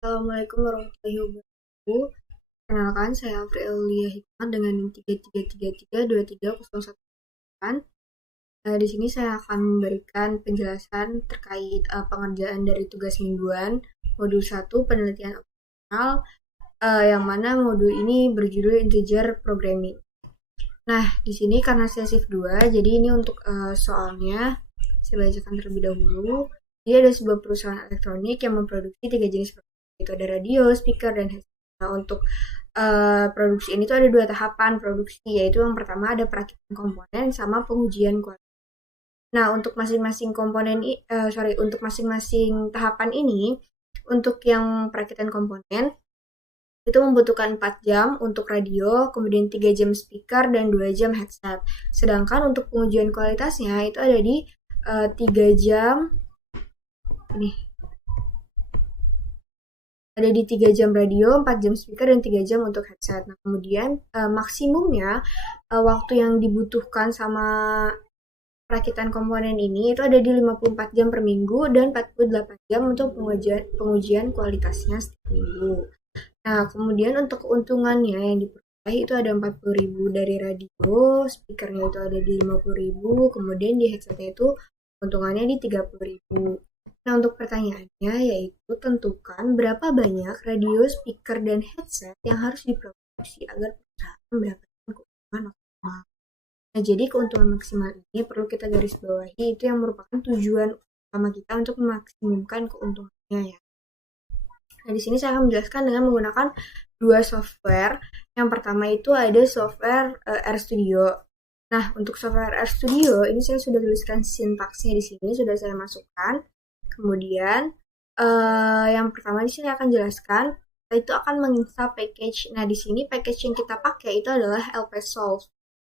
Assalamualaikum warahmatullahi wabarakatuh. Perkenalkan, saya Afrilia Hikmat dengan NIM 33332301. Di sini saya akan memberikan penjelasan terkait pengerjaan dari tugas mingguan modul 1 penelitian operasional, yang mana modul ini berjudul Integer Programming. Nah, di sini karena saya shift 2, jadi ini untuk soalnya saya bacakan terlebih dahulu. Dia ada sebuah perusahaan elektronik yang memproduksi 3 jenis produk, itu ada radio, speaker, dan headset. Nah, untuk produksi ini tuh ada 2 tahapan produksi, yaitu yang pertama ada perakitan komponen sama pengujian kualitas. Nah, untuk masing-masing untuk masing-masing tahapan ini, untuk yang perakitan komponen itu membutuhkan 4 jam untuk radio, kemudian 3 jam speaker, dan 2 jam headset. Sedangkan untuk pengujian kualitasnya itu ada di 3 jam nih. Ada di 3 jam radio, 4 jam speaker, dan 3 jam untuk headset. Nah, kemudian maksimumnya waktu yang dibutuhkan sama perakitan komponen ini itu ada di 54 jam per minggu dan 48 jam untuk pengujian kualitasnya setiap minggu. Nah, kemudian untuk keuntungannya yang diperoleh itu ada 40.000 dari radio, speakernya itu ada di 50.000, kemudian di headsetnya itu keuntungannya di 30.000. Nah, untuk pertanyaannya yaitu tentukan berapa banyak radio, speaker, dan headset yang harus diproduksi agar perusahaan mendapatkan keuntungan maksimal. Nah, jadi keuntungan maksimal ini perlu kita garis bawahi, itu yang merupakan tujuan utama kita untuk memaksimumkan keuntungannya ya. Nah, di sini saya akan menjelaskan dengan menggunakan 2 software. Yang pertama itu ada software RStudio. Nah, untuk software RStudio ini saya sudah tuliskan sintaksnya di sini, sudah saya masukkan. Kemudian yang pertama di sini akan jelaskan itu akan menginstal package. Nah, di sini package yang kita pakai itu adalah LPsolve.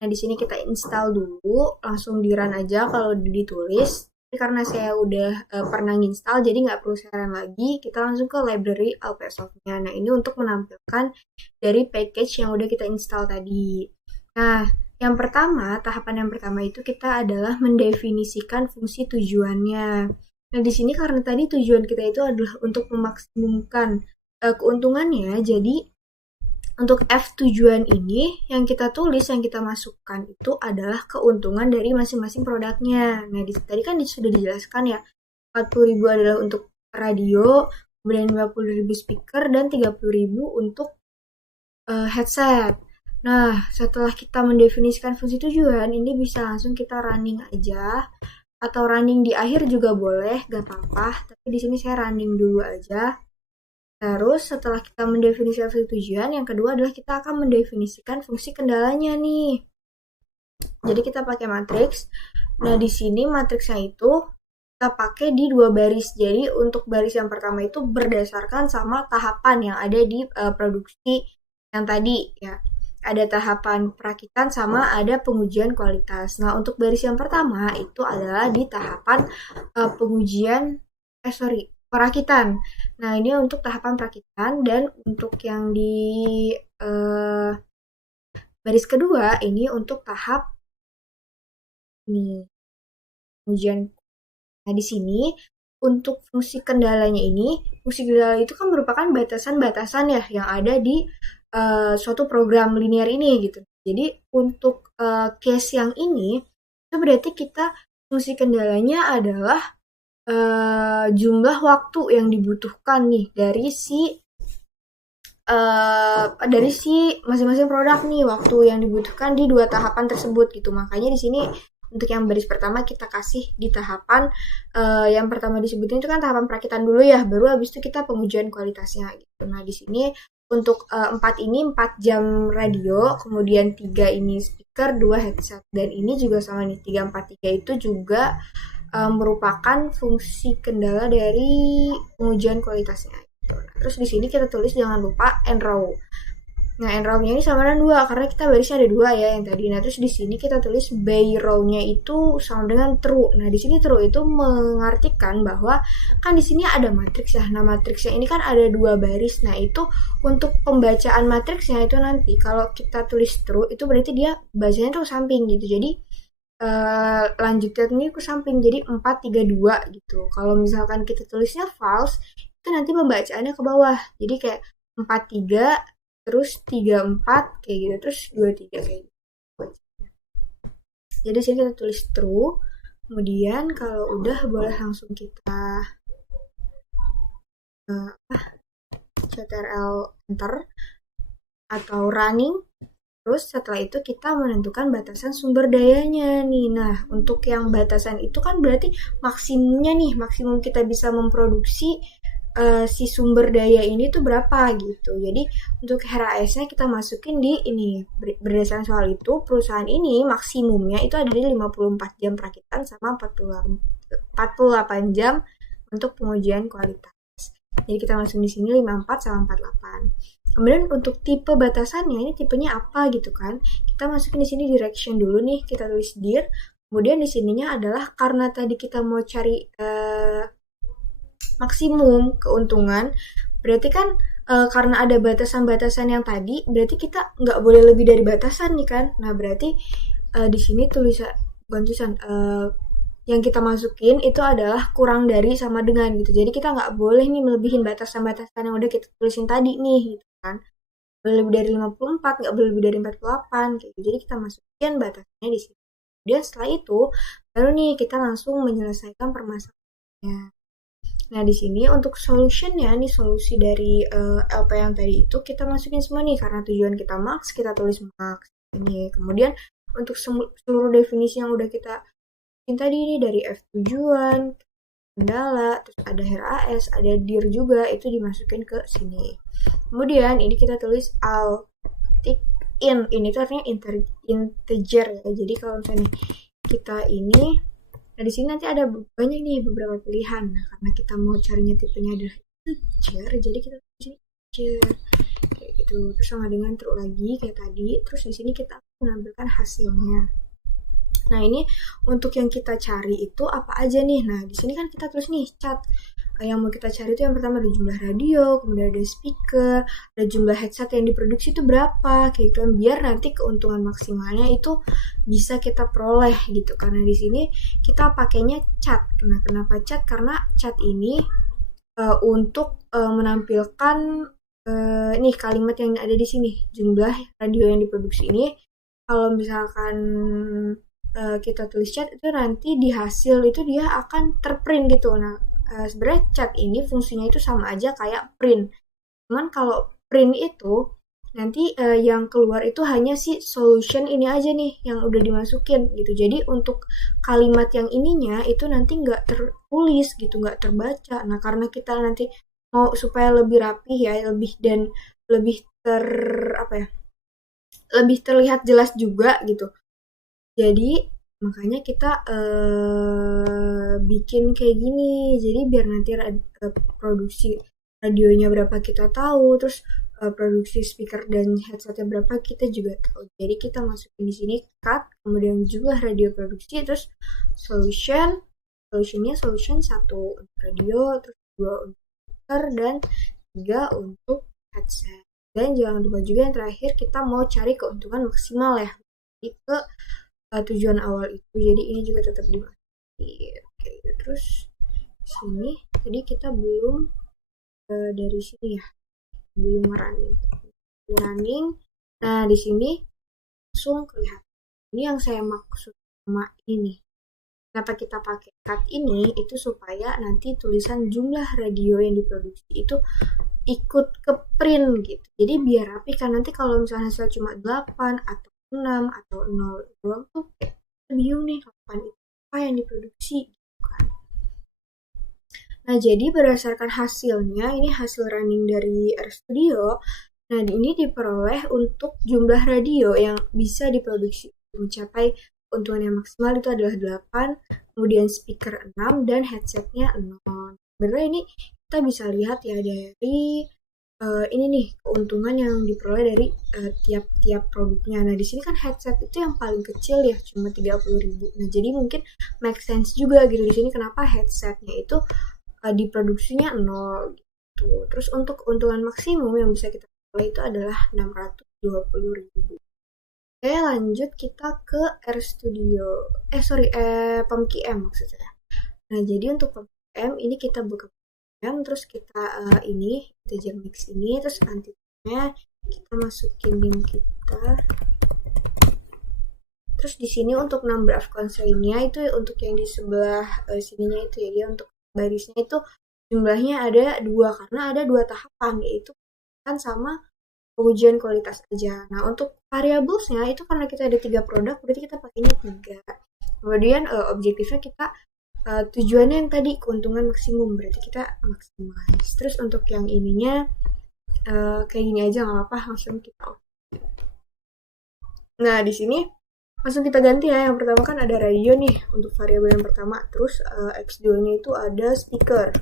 Nah, di sini kita install dulu, langsung di run aja kalau ditulis. Tapi karena saya udah pernah install, jadi nggak perlu saya run lagi. Kita langsung ke library LPsolve-nya. Nah, ini untuk menampilkan dari package yang udah kita install tadi. Nah, tahapan yang pertama itu kita adalah mendefinisikan fungsi tujuannya. Nah, di sini karena tadi tujuan kita itu adalah untuk memaksimumkan keuntungannya, jadi untuk F tujuan ini yang kita tulis, yang kita masukkan itu adalah keuntungan dari masing-masing produknya. Nah, tadi kan sudah dijelaskan ya, 40.000 adalah untuk radio, kemudian 50.000 speaker, dan 30.000 untuk headset. Nah, setelah kita mendefinisikan fungsi tujuan, ini bisa langsung kita running aja, atau running di akhir juga boleh, gak apa-apa. Tapi di sini saya running dulu aja. Terus setelah kita mendefinisikan fungsi tujuan, yang kedua adalah kita akan mendefinisikan fungsi kendalanya nih. Jadi kita pakai matriks. Nah, di sini matriksnya itu kita pakai di 2 baris. Jadi untuk baris yang pertama itu berdasarkan sama tahapan yang ada di produksi yang tadi ya. Ada tahapan perakitan sama ada pengujian kualitas. Nah, untuk baris yang pertama itu adalah di tahapan perakitan. Nah, ini untuk tahapan perakitan, dan untuk yang di baris kedua ini untuk tahap ini pengujian. Nah, di sini untuk fungsi kendalanya ini, fungsi kendala itu kan merupakan batasan-batasan ya yang ada di suatu program linear ini gitu. Jadi untuk case yang ini itu berarti kita fungsi kendalanya adalah jumlah waktu yang dibutuhkan nih dari si masing-masing produk nih, waktu yang dibutuhkan di 2 tahapan tersebut gitu. Makanya di sini untuk yang baris pertama kita kasih di tahapan yang pertama disebutin itu kan tahapan perakitan dulu ya, baru habis itu kita pengujian kualitasnya gitu. Nah, di sini untuk 4 jam radio, kemudian 3 ini speaker, 2 headset, dan ini juga sama nih 343 itu juga merupakan fungsi kendala dari pengujian kualitasnya. Gitu. Nah, terus di sini kita tulis jangan lupa nrow. Nah, nrow-nya ini sama dengan 2 karena kita barisnya ada 2 ya yang tadi. Nah, terus di sini kita tulis by row-nya itu sama dengan true. Nah, di sini true itu mengartikan bahwa kan di sini ada matriks ya. Nah, matriksnya ini kan ada 2 baris. Nah, itu untuk pembacaan matriksnya itu nanti kalau kita tulis true itu berarti dia bacanya tuh samping gitu. Jadi lanjutnya ini ke samping, jadi 4, 3, 2 gitu. Kalau misalkan kita tulisnya false, itu itu nanti pembacaannya ke bawah. Jadi kayak 43, terus 34 kayak gitu, terus 23 kayak gitu. Jadi sini kita tulis true. Kemudian kalau udah boleh langsung kita CTRL enter atau running. Terus setelah itu kita menentukan batasan sumber dayanya nih. Nah, untuk yang batasan itu kan berarti maksimumnya nih, maksimum kita bisa memproduksi si sumber daya ini tuh berapa gitu. Jadi untuk HRAS-nya kita masukin di ini. Berdasarkan soal itu, perusahaan ini maksimumnya itu ada di 54 jam perakitan sama 48 jam untuk pengujian kualitas. Jadi kita masukin di sini 54 sama 48. Kemudian untuk tipe batasannya, ini tipenya apa gitu kan. Kita masukin di sini direction dulu nih, kita tulis dir. Kemudian di sininya adalah karena tadi kita mau cari maksimum keuntungan, berarti kan karena ada batasan-batasan yang tadi, berarti kita nggak boleh lebih dari batasan nih kan. Nah berarti di sini tulisan yang kita masukin itu adalah kurang dari sama dengan gitu. Jadi kita nggak boleh nih melebihin batasan-batasan yang udah kita tulisin tadi nih gitu kan. Boleh lebih dari 54, nggak boleh lebih dari 48 gitu. Jadi kita masukin batasannya di sini. Kemudian setelah itu baru nih kita langsung menyelesaikan permasalahannya. Nah di sini untuk solutionnya nih, solusi dari LP yang tadi itu kita masukin semua nih karena tujuan kita max, kita tulis max ini. Kemudian untuk seluruh definisi yang udah kita tadi ini dari F tujuan, kendala, terus ada HRAS, ada dir juga, itu dimasukin ke sini. Kemudian ini kita tulis all tick in. Ini tuh artinya integer ya. Jadi kalau misalnya kita ini, nah di sini nanti ada banyak nih beberapa pilihan. Nah, karena kita mau carinya tipenya adalah integer, jadi kita tulis ini integer kayak gitu. Terus sama dengan true lagi kayak tadi. Terus di sini kita menampilkan hasilnya. Nah ini untuk yang kita cari itu apa aja nih? Nah di sini kan kita tulis nih cat. Yang mau kita cari itu yang pertama ada jumlah radio, kemudian ada speaker, ada jumlah headset yang diproduksi itu berapa, kayak gitu. Biar nanti keuntungan maksimalnya itu bisa kita peroleh gitu. Karena di sini kita pakainya cat. Nah kenapa cat? Karena cat ini untuk menampilkan nih kalimat yang ada di sini, jumlah radio yang diproduksi ini. Kalau misalkan kita tulis chat itu nanti di hasil itu dia akan terprint gitu. Nah sebenarnya chat ini fungsinya itu sama aja kayak print. Cuman kalau print itu nanti yang keluar itu hanya si solution ini aja nih yang udah dimasukin gitu. Jadi untuk kalimat yang ininya itu nanti nggak tertulis gitu, nggak terbaca. Nah karena kita nanti mau supaya lebih rapi ya, lebih dan lebih lebih terlihat jelas juga gitu. Jadi makanya kita bikin kayak gini. Jadi biar nanti produksi radionya berapa kita tahu, terus produksi speaker dan headsetnya berapa kita juga tahu. Jadi kita masukin di sini cut, kemudian jumlah radio produksi, terus solutionnya solution 1 untuk radio, terus 2 untuk speaker, dan 3 untuk headset. Dan jangan lupa juga yang terakhir kita mau cari keuntungan maksimal ya. Jadi ke tujuan awal itu. Jadi ini juga tetap dimasukin. Oke, terus sini tadi kita belum dari sini ya, belum running. Nah di sini langsung kelihatan. Ini yang saya maksud sama ini. Kenapa kita pakai cut ini? Itu supaya nanti tulisan jumlah radio yang diproduksi itu ikut ke print gitu. Jadi biar rapi kan, nanti kalau misalnya hasil cuma 8 atau 6 atau 0 doang tuh bingung nih kapan itu apa yang diproduksi gitu kan. Nah jadi berdasarkan hasilnya, ini hasil running dari RStudio. Nah ini diperoleh untuk jumlah radio yang bisa diproduksi mencapai keuntungan yang maksimal itu adalah 8, kemudian speaker 6 dan headsetnya 0. Sebenarnya ini kita bisa lihat ya dari ini nih keuntungan yang diperoleh dari tiap-tiap produknya. Nah di sini kan headset itu yang paling kecil ya, cuma 30.000. Nah jadi mungkin make sense juga gitu di sini kenapa headsetnya itu diproduksinya 0 gitu. Terus untuk keuntungan maksimum yang bisa kita peroleh itu adalah 620.000. Oke lanjut kita ke RStudio. PEMQM maksudnya. Nah jadi untuk PEMQM ini kita buka terus kita ini integer mix ini, terus antitanya kita masukin dim kita. Terus di sini untuk number of constraint-nya itu untuk yang di sebelah sininya itu ya, dia untuk barisnya itu jumlahnya ada 2 karena ada 2 tahapan, yaitu kan sama pengujian kualitas aja. Nah, untuk variablesnya itu karena kita ada 3 produk, berarti kita pakainya 3. Kemudian objektifnya kita tujuannya yang tadi keuntungan maksimum, berarti kita maximize. Terus untuk yang ininya kayak gini aja nggak apa-apa, langsung kita off. Nah, di sini langsung kita ganti ya. Yang pertama kan ada radio nih untuk variabel yang pertama. Terus X2-nya itu ada speaker.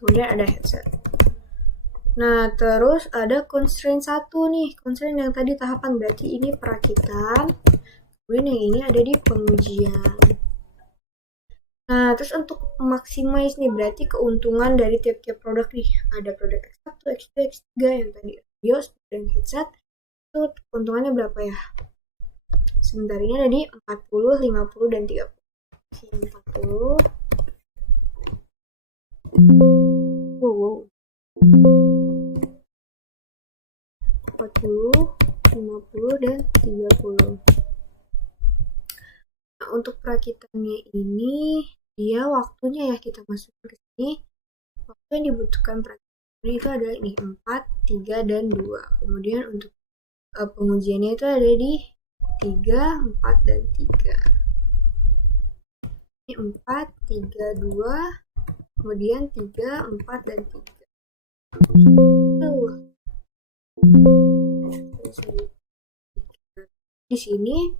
Kemudian ada headset. Nah, terus ada constraint 1 nih. Constraint yang tadi tahapan, berarti ini perakitan. Kemudian yang ini ada di pengujian. Nah, terus untuk maximize nih, berarti keuntungan dari tiap-tiap produk nih. Ada produk X1, X2, X3 yang tadi radio, speaker, dan headset. Itu keuntungannya berapa ya? Sebentar, ini ada di 40, 50, dan 30. 40. Wow. 40, 50, dan 30. Nah, untuk perakitannya ini, dia waktunya ya kita masukin ke sini. Waktu yang dibutuhkan perakitannya itu ada ini 4, 3, dan 2. Kemudian untuk pengujiannya itu ada di 3, 4, dan 3. Ini 4, 3, 2, kemudian 3, 4, dan 3. Di sini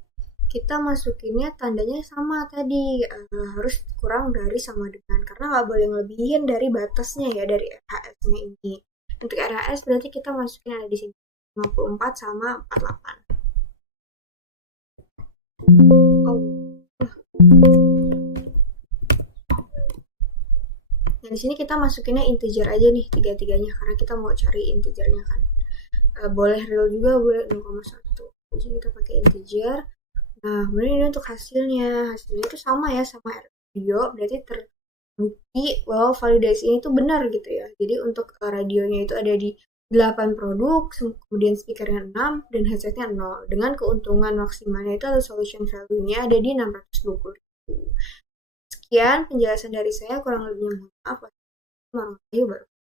kita masukinnya tandanya sama tadi, harus kurang dari sama dengan, karena nggak boleh ngelebihin dari batasnya ya, dari RHS-nya ini. Untuk RHS berarti kita masukin ada di sini 54 sama 48. Nah, di sini kita masukinnya integer aja nih, tiga-tiganya, karena kita mau cari integernya kan. Boleh real juga, boleh 0,1. Jadi kita pakai integer. Nah, kemudian ini untuk hasilnya. Hasilnya itu sama ya, sama radio, berarti terbukti bahwa validasi ini tuh benar gitu ya. Jadi untuk radionya itu ada di 8 produk, kemudian speakernya 6, dan headsetnya 0. Dengan keuntungan maksimalnya itu atau solution value-nya ada di 620.000. Sekian penjelasan dari saya, kurang lebihnya mohon maaf. Warahmatullahi wabarakatuh.